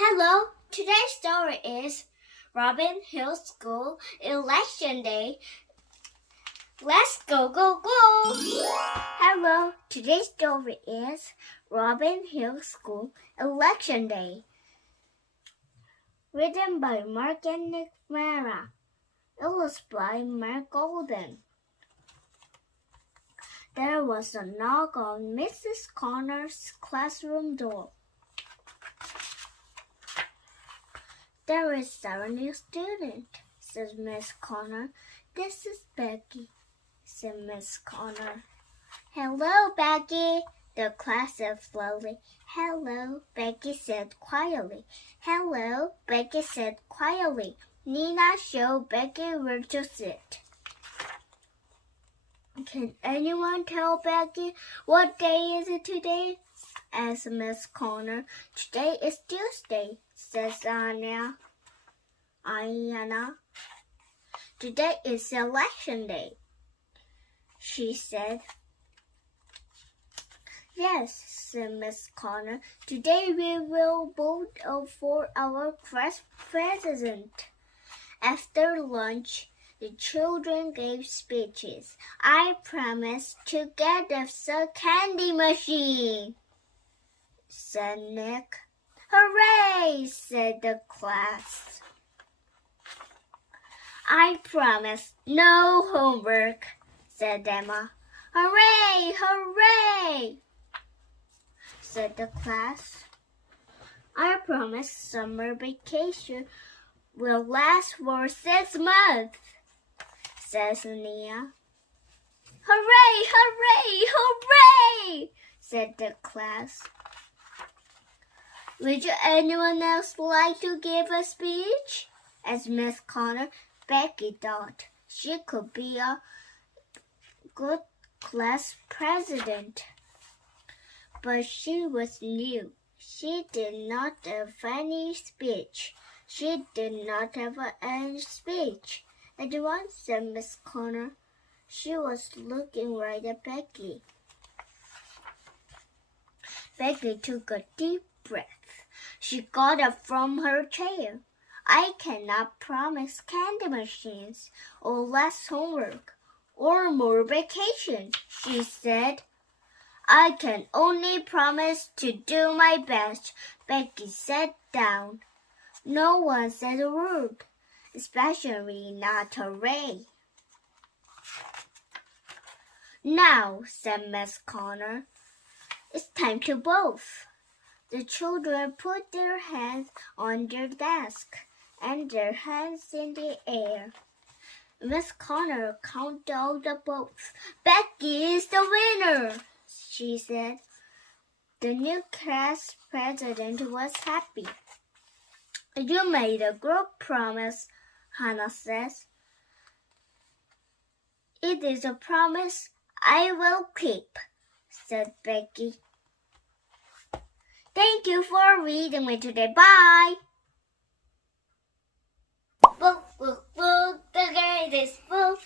Hello, today's story is Robin Hill School Election Day. Let's go, go, go! Hello, today's story is Robin Hill School Election Day. Written by Mark and Nick Mara. Illustrated by Mark Golden. There was a knock on Mrs. Connor's classroom door. There is a new student, said Miss Connor. This is Becky, said Miss Connor. Hello, Becky, the class said slowly. Hello, Becky said quietly. Hello, Becky said quietly. Nina showed Becky where to sit. Can anyone tell Becky what day is it today? Asked Miss Connor. Today is Tuesday, says Anna. Today is election day, she said. Yes, said Miss Connor. Today we will vote for our president. After lunch, the children gave speeches. I promised to get us a candy machine, said Nick. Hooray, said the class. I promised no homework, said Emma. Hooray, hooray, said the class. I promised summer vacation will last for 6 months, says Nia. Hooray, hooray, hooray, said the class. Would anyone else like to give a speech? Asked Miss Connor. Becky thought she could be a good class president. But she was new. She did not have any speech. She did not have any speech. At once, said Miss Connor. She was looking right at Becky. Becky took a deep breath. She got up from her chair. I cannot promise candy machines or less homework or more vacation, she said. I can only promise to do my best. Becky sat down. No one said a word, especially not Ray. Now, said Miss Connor, it's time to vote. The children put their hands on their desk and their hands in the air. Miss Connor counted all the votes. Becky is the winner, she said. The new class president was happy. You made a good promise, Hannah says. It is a promise I will keep, said Becky. Thank you for reading me today. Bye. Book, book, book, the greatest book.